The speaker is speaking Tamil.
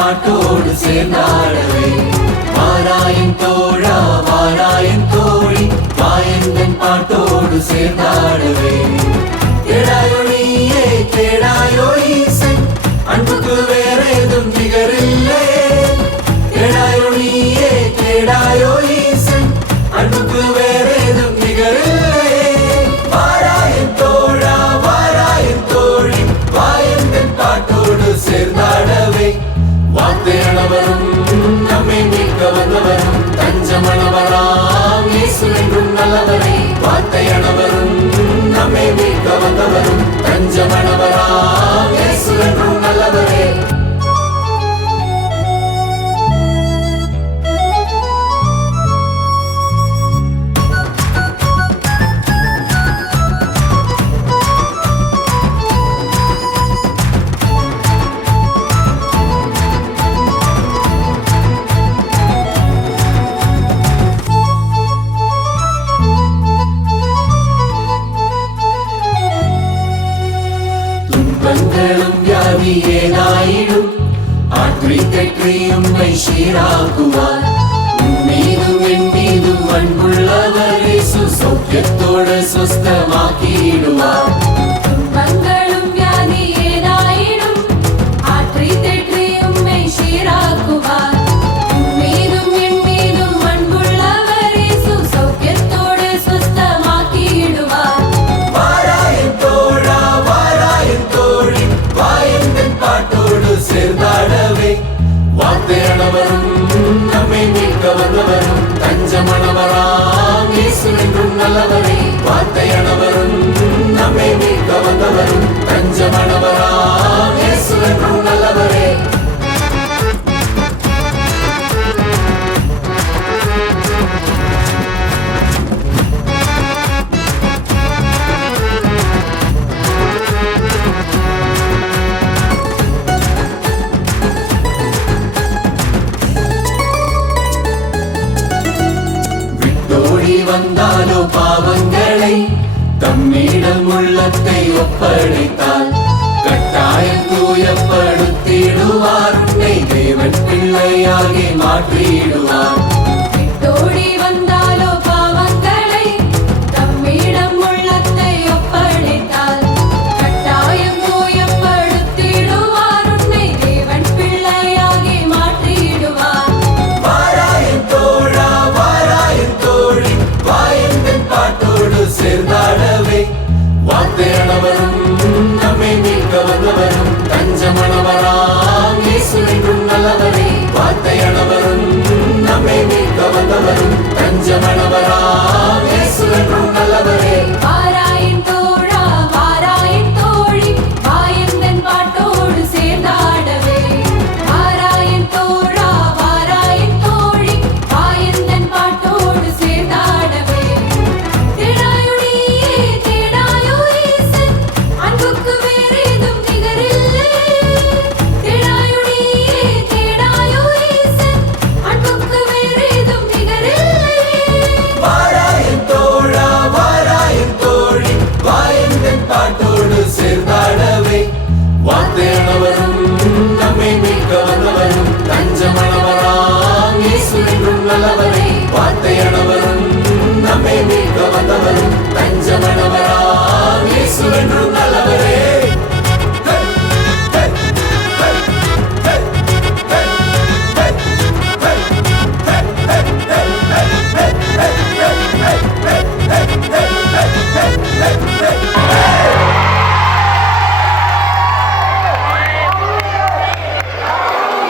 பாட்டோடு சேர்ந்தாடவே வாராயின் தோழா வாராயின் தோழி வாயந்தன் பாட்டோடு சேர்ந்தாடவே கேடாயோ நீயே கேடாயோ ஈசன் அன்புக்கு வேறேதும் நிகரில்லை கேடாயோ நீயே கேடாயோ ஈசன் அன்புக்கு வேறேதும் நிகரில்லை வாராயின் தோழா வாராயின் தோழி வாயந்தன் பாட்டோடு சேர்ந்தாடவே வார்த்தையானவரும் நம்மை மீட்க வந்தவரும் தஞ்சமனவராம் இயேசு என்றும் நல்லவரே வார்த்தையானவரும் நம்மை மீட்க வந்தவரும் தஞ்சமனவராம் இயேசு என்றும் நல்லவரே துன்பங்களும் வியாதி ஏதாயிடும் ஆற்றி தெற்றி உம்மை சீராக்குவார் உம்மீதும் என் மீதும் அன்புள்ளவர் இயேசு சௌக்கியத்தோடு சுஸ்தமாக்கிடுவார் துன்பங்களும் வியாதி ஏதாயிடும் ஆற்றி தெற்றி உம்மை சீராக்குவார் உம்மீதும் என் மீதும் அன்புள்ளவர் இயேசு சௌக்கியத்தோடு சுஸ்தமாக்கிடுவார் வாராயின் தோழா வாராயின் தோழி வாயந்தன் பாட்டோடு சேர்ந்தாடவே வார்த்தையானவரும் நம்மை மீட்க வந்தவரும் தஞ்சமனவராம் இயேசு என்றும் நல்லவரே வார்த்தையானவரும் நம்மை மீட்க வந்தவரும் தஞ்சமனவராம் இயேசு என்றும் நல்லவரே விட்டோடி வந்தாலோ பாவங்களை தம்மிடம் உள்ளத்தை ஒப்படைத்தால் கட்டாயம் தூயப்படுத்திடுவார் உன்னை தேவன் பிள்ளையாகி மாற்றிடுவார் விட்டோடி வந்தாலோ பாவங்களை தம்மிடம் உள்ளத்தை ஒப்படைத்தால் கட்டாயம் தூயப்படுத்திடுவார் உன்னை தேவன் பிள்ளையாகி மாற்றிடுவார் வாராயின் தோழா வாராயின் தோழி வாயந்தன் பாட்டோடு சேர்ந்தாடவே வார்த்தையானவரும் நம்மை மீட்க வந்தவரும் தஞ்சமனவராம் இயேசு என்றும் நல்லவரே வார்த்தையானவரும் நம்மை மீட்க வந்தவரும் தஞ்சமனவராம் இயேசு என்றும் நல்லவரே